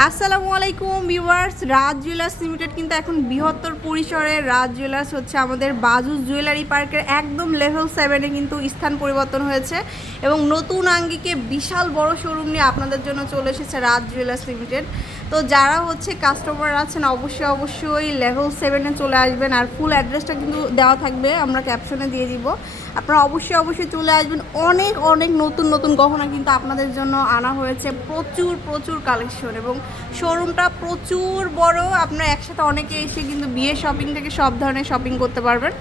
আসসালামু আলাইকুম ভিউয়ার্স, রাজ jewellers limited কিন্তু এখন বৃহত্তর পরিসরে রাজ জুয়েলার্স হচ্ছে আমাদের বাজুস জুয়েলারি পার্কের একদম লেভেল সেভেনে কিন্তু স্থান পরিবর্তন হয়েছে এবং নতুন আঙ্গিকে বিশাল বড় শোরুম নিয়ে আপনাদের জন্য চলে এসেছে রাজ জুয়েলার্স লিমিটেড। তো যারা হচ্ছে কাস্টমার আছেন, অবশ্যই অবশ্যই লেভেল সেভেনে চলে আসবেন আর ফুল অ্যাড্রেসটা কিন্তু দেওয়া থাকবে, আমরা ক্যাপশনে দিয়ে দিব। আপনারা অবশ্যই অবশ্যই চলে আসবেন। অনেক অনেক নতুন নতুন গহনা কিন্তু আপনাদের জন্য আনা হয়েছে। প্রচুর প্রচুর কালেকশন এবং শোরুমটা প্রচুর বড়। আপনারা একসাথে অনেকে এসে কিন্তু বিয়ে শপিং থেকে সব ধরনের শপিং করতে পারবেন।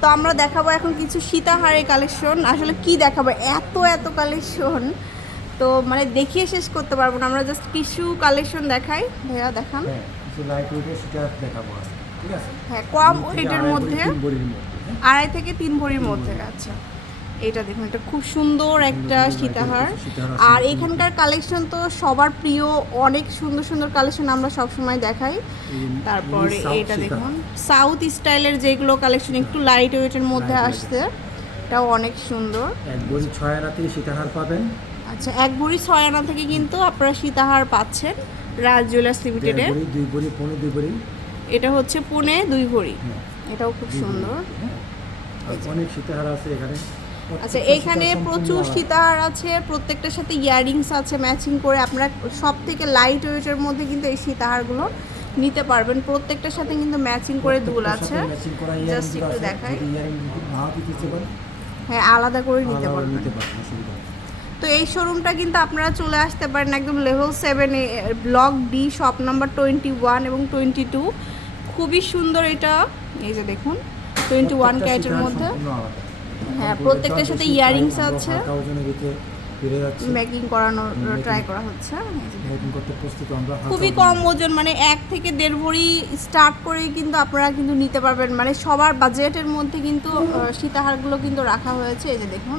তো আমরা দেখাবো এখন কিছু সীতাহারের কালেকশন। আসলে কি দেখাবো? এত এত কালেকশন। তো মানে দেখিয়ে শেষ করতে পারব না। আমরা জাস্ট কিছু কালেকশন দেখাই। ভাইয়া, দেখান। হ্যাঁ দেখাবো হ্যাঁ কম ওয়েটের মধ্যে হ্যাঁ? আড়াই থেকে তিন ভরির মধ্যে আচ্ছা। এটা দেখুন এটা খুব সুন্দর একটা সীতাহার। আর এখানকার কালেকশন তো সবার প্রিয় অনেক সুন্দর সুন্দর কালেকশন আমরা সব সময় দেখাই তারপরে এটা দেখুন সাউথ স্টাইলের যেগুলো কালেকশন একটু লাইট ওয়েটের মধ্যে আসছে এটাও অনেক সুন্দর। এক ভরি ছয় আনা থেকে সীতাহার পাবেন। আচ্ছা এক ভরি ছয় আনা থেকে কিন্তু আপনারা সীতাহার পাচ্ছেন রাজ জুয়েলার্স লিমিটেডে দুই ভরি পনেরো দুই ভরি এটা হচ্ছে পুনে দুই ভরি এটাও খুব সুন্দর। অনেক সীতাহার আছে এখানে। আচ্ছা এখানে প্রচুর সীতাহার আছে প্রত্যেকটার সাথে ইয়ারিংস আছে ম্যাচিং করে আপনারা সব থেকে লাইট ওয়েটের মধ্যে কিন্তু এই সীতাহারগুলো নিতে পারবেন। প্রত্যেকটার সাথে কিন্তু ম্যাচিং করে দুল আছে। জাস্ট একটু দেখাই। হ্যাঁ আলাদা করে নিতে পারবেন। তো এই শোরুমটা কিন্তু আপনারা চলে আসতে পারেন একদম level seven block D shop number twenty one এবং টোয়েন্টি টু খুবই সুন্দর এটা। এই যে দেখুন টোয়েন্টি ওয়ান ক্যারেটের মধ্যে। হ্যাঁ, প্রত্যেকটার সাথে আমরা আছে। মেকিং করানোর ট্রাই করা হচ্ছে। খুবই কম ওজন মানে এক থেকে দেড় ভরি স্টার্ট করেই কিন্তু আপনারা কিন্তু নিতে পারবেন। মানে সবার বাজেটের মধ্যে কিন্তু সীতাহারগুলো কিন্তু রাখা হয়েছে। এই যে দেখুন।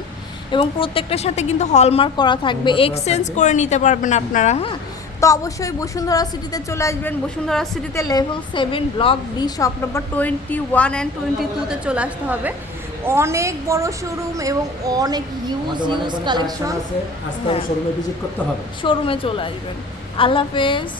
এবং প্রত্যেকটার সাথে কিন্তু হলমার্ক করা থাকবে। এক্সচেঞ্জ করে নিতে পারবেন আপনারা হ্যাঁ? তো অবশ্যই বসুন্ধরা সিটিতে চলে আসবেন। বসুন্ধরা সিটিতে level seven block B shop number twenty one and twenty টুতে চলে আসতে হবে। অনেক বড় শোরুম এবং অনেক হিউজ হিউজ কালেকশন হ্যাঁ। শোরুমে ভিজিট করতে হবে। শোরুমে চলে আসবেন। আল্লাহ হাফেজ।